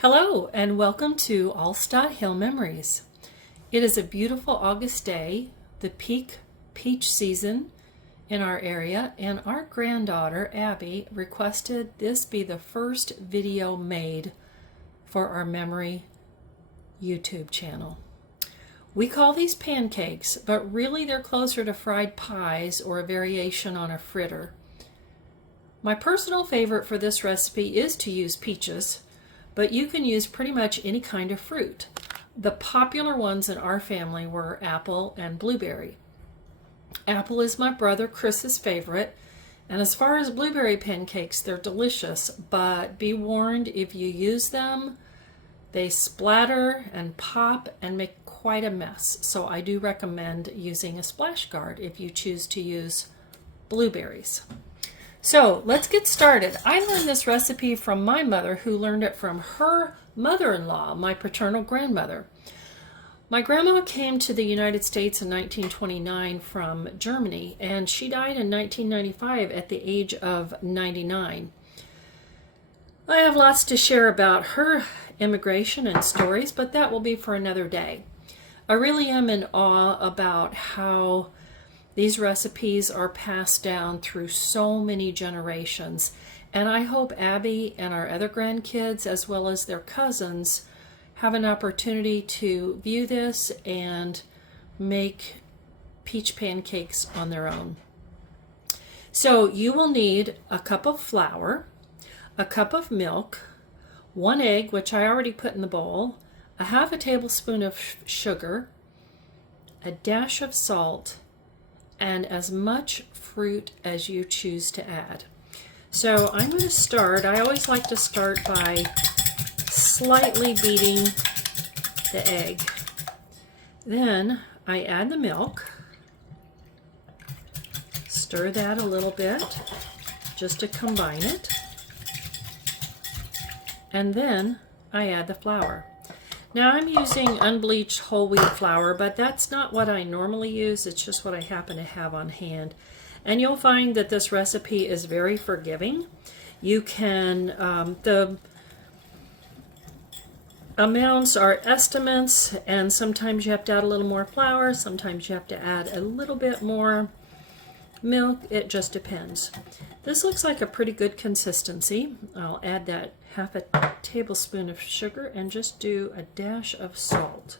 Hello and welcome to Allstott Hill Memories. It is a beautiful August day, the peak peach season in our area, and our granddaughter Abby requested this be the first video made for our memory YouTube channel. We call these pancakes, but really they're closer to fried pies or a variation on a fritter. My personal favorite for this recipe is to use peaches, but you can use pretty much any kind of fruit. The popular ones in our family were apple and blueberry. Apple is my brother Chris's favorite, and as far as blueberry pancakes, they're delicious, but be warned, if you use them, they splatter and pop and make quite a mess. So I do recommend using a splash guard if you choose to use blueberries. So let's get started. I learned this recipe from my mother, who learned it from her mother-in-law, my paternal grandmother. My grandma came to the United States in 1929 from Germany, and she died in 1995 at the age of 99. I have lots to share about her immigration and stories, but that will be for another day. I really am in awe about how these recipes are passed down through so many generations, and I hope Abby and our other grandkids, as well as their cousins, have an opportunity to view this and make peach pancakes on their own. So you will need a cup of flour, a cup of milk, 1 egg, which I already put in the bowl, a half a tablespoon of sugar, a dash of salt, and as much fruit as you choose to add. So I'm going to start, I always like to start by slightly beating the egg. Then I add the milk, stir that a little bit just to combine it, and then I add the flour. Now I'm using unbleached whole wheat flour, but that's not what I normally use. It's just what I happen to have on hand. And you'll find that this recipe is very forgiving. You can, the amounts are estimates, and sometimes you have to add a little more flour, sometimes you have to add a little bit more milk. It just depends. This looks like a pretty good consistency. I'll add that half a tablespoon of sugar and just do a dash of salt.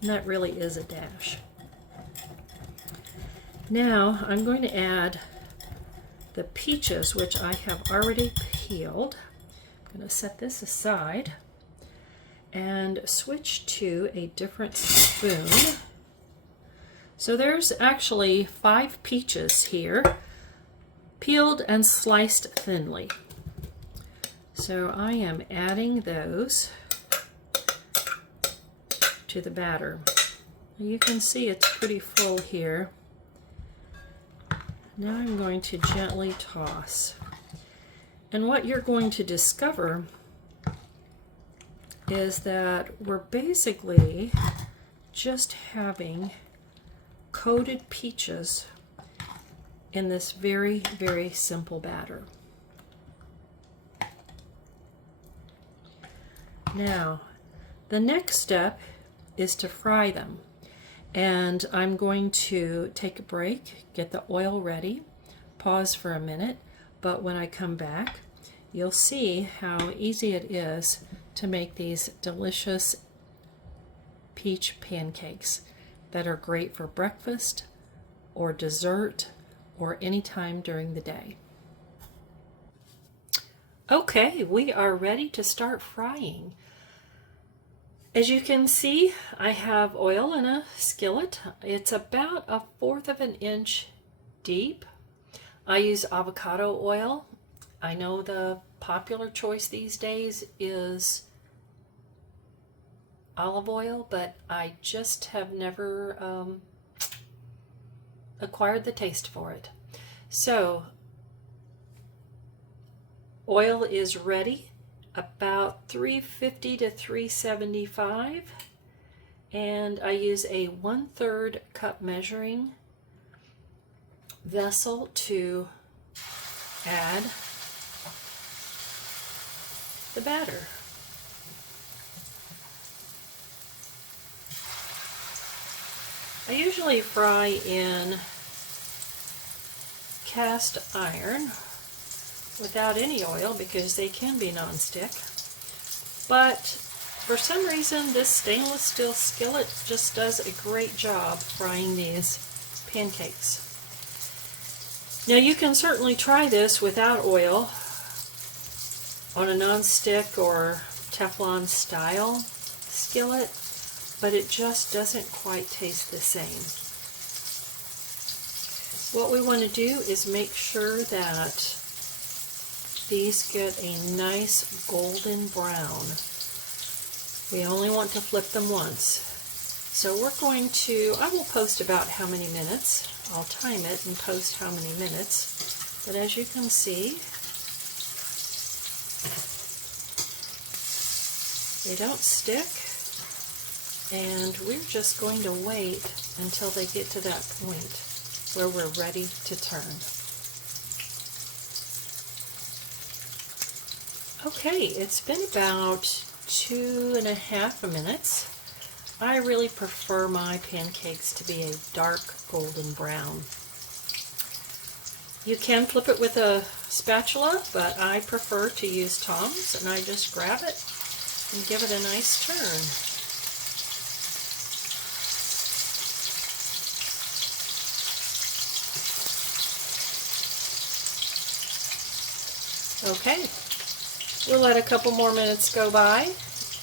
And that really is a dash. Now I'm going to add the peaches, which I have already peeled. I'm going to set this aside and switch to a different spoon. So there's actually 5 peaches here, peeled and sliced thinly. So I am adding those to the batter. You can see it's pretty full here. Now I'm going to gently toss. And what you're going to discover is that we're basically just having coated peaches in this very, very simple batter. Now, the next step is to fry them. And I'm going to take a break, get the oil ready, pause for a minute, but when I come back, you'll see how easy it is to make these delicious peach pancakes that are great for breakfast or dessert or any time during the day. Okay, we are ready to start frying. As you can see, I have oil in a skillet. It's about 1/4 of an inch deep. I use avocado oil. I know the popular choice these days is olive oil, but I just have never acquired the taste for it. So oil is ready, about 350 to 375, and I use a 1/3 cup measuring vessel to add the batter. I usually fry in cast iron without any oil because they can be nonstick. But for some reason this stainless steel skillet just does a great job frying these pancakes. Now you can certainly try this without oil on a nonstick or Teflon style skillet, but it just doesn't quite taste the same. What we want to do is make sure that these get a nice golden brown. We only want to flip them once. So we're going to, I will post about how many minutes. I'll time it and post how many minutes. But as you can see, they don't stick. And we're just going to wait until they get to that point where we're ready to turn. Okay, it's been about 2.5 minutes. I really prefer my pancakes to be a dark golden brown. You can flip it with a spatula, but I prefer to use tongs, and I just grab it and give it a nice turn. Okay, we'll let a couple more minutes go by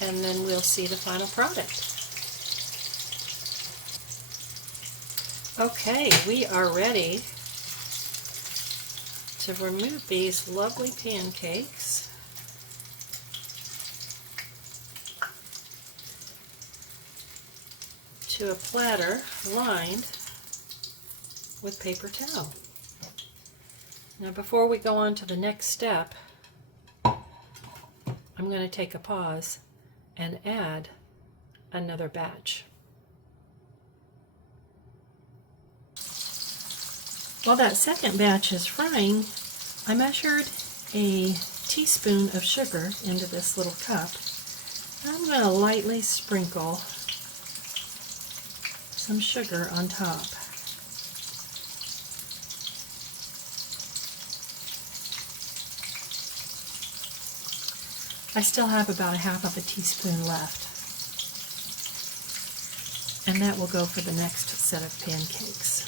and then we'll see the final product. Okay, we are ready to remove these lovely pancakes. To a platter lined with paper towel. Now before we go on to the next step, I'm going to take a pause and add another batch. While that second batch is frying, I measured a teaspoon of sugar into this little cup. I'm going to lightly sprinkle some sugar on top. I still have about 1/2 teaspoon left, and that will go for the next set of pancakes.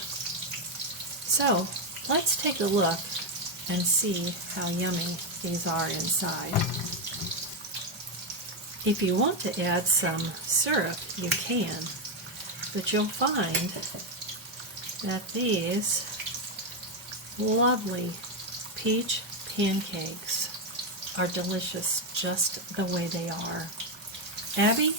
So let's take a look and see how yummy these are inside. If you want to add some syrup, you can, but you'll find that these lovely peach pancakes are delicious just the way they are. Abby,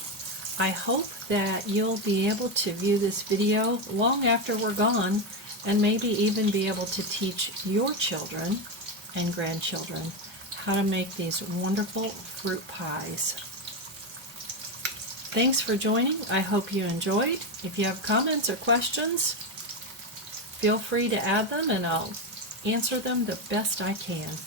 I hope that you'll be able to view this video long after we're gone and maybe even be able to teach your children and grandchildren how to make these wonderful fruit pies. Thanks for joining. I hope you enjoyed. If you have comments or questions, feel free to add them and I'll answer them the best I can.